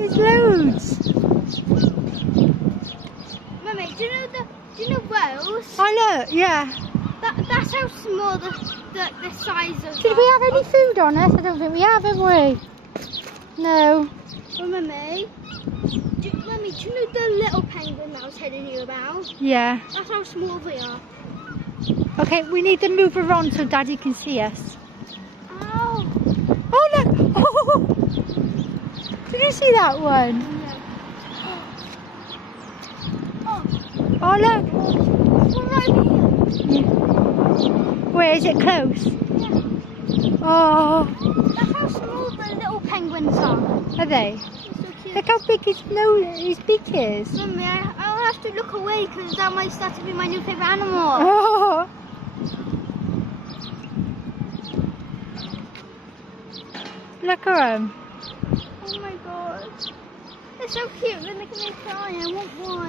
There's loads. Mummy, do you know whales? Oh look, yeah. That's how small the size of. Did we have any food on us? I don't think we have we? No. Well, Mummy, do you know the little penguin that I was telling you about? Yeah. That's how small they are. Okay, we need to move around so Daddy can see us. Ow! Oh look! Oh! Did you see that one? No. Oh look! One right here. Where is it close? Yeah. Oh, That's how small the little penguins are. are they? They're so cute. Look how big his beak is. Mummy, I'll have to look away because that might start to be my new favourite animal. Oh. Look around. Oh my god. They're so cute, they're making me cry. I want one.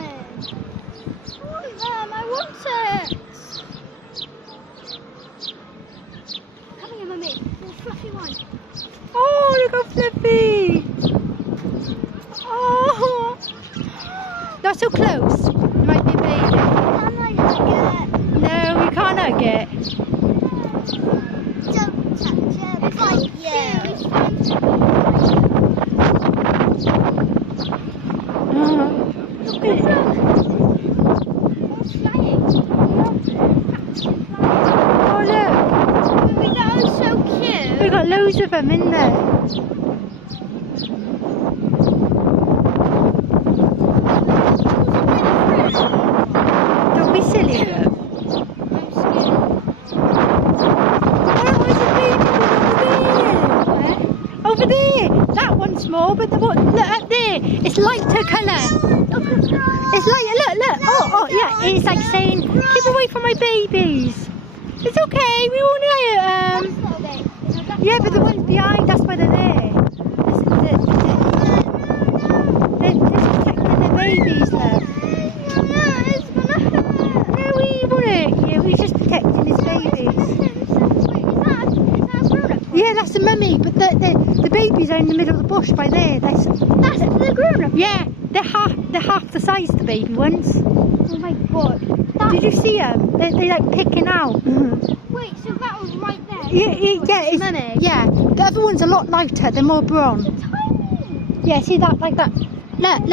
I want them, I want it. Come here, Mummy. Little fluffy one. Oh, look how fluffy. Oh. Not so close. It might be a baby. Can I hug it? No, we can't hug it. Don't touch it. Bite you. Oh. Look. One's flying. Oh, look. Mummy, that was so cute. We've got loads of them in there. Don't be silly, look. I'm scared. Oh, there's a baby one over there. Over there. That one's small, but look up there. It's lighter colour. It's lighter. Look. Oh, yeah. It's like saying, keep away from my babies. It's okay. We won't hurt them. Yeah, but the ones behind, that's why they're there. They're protecting their babies, love. It's gonna hurt. No, we won't hurt you. We're just protecting his babies. Wait, is that a grown-up? Yeah, that's the mummy, but the babies are in the middle of the bush by there. That's the grown-up. Yeah, they're half the size of the baby ones. Oh my god. Did you see them? They're like picking out. Wait, so that was right there. Yeah, it's, Mummy. yeah. The other one's a lot lighter. They're more brown. Tiny. Yeah, see that like that. Look.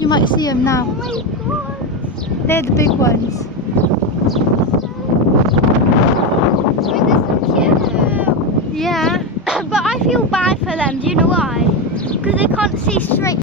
You might see them Oh now. my god. They're the big ones. Wait, they're so cute. Yeah. But I feel bad for them. Do you know why? Because they can't see straight.